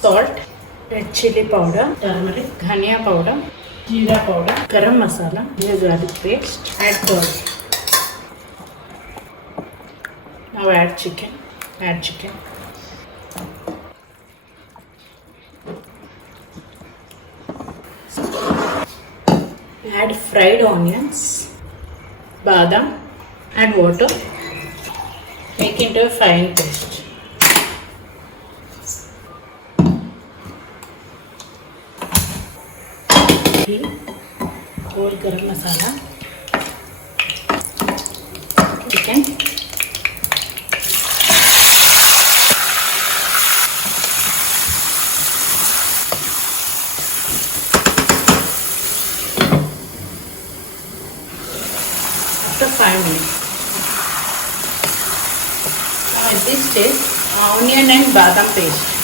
salt, red chili powder, turmeric, dhania powder, jeera powder, garam masala, ginger garlic paste, add curd. Now add chicken. Add chicken. Add fried onions, badam, add water. Make into a fine paste. Ghee, whole garam masala, chicken. After 5 minutes. At this stage, onion and badam paste.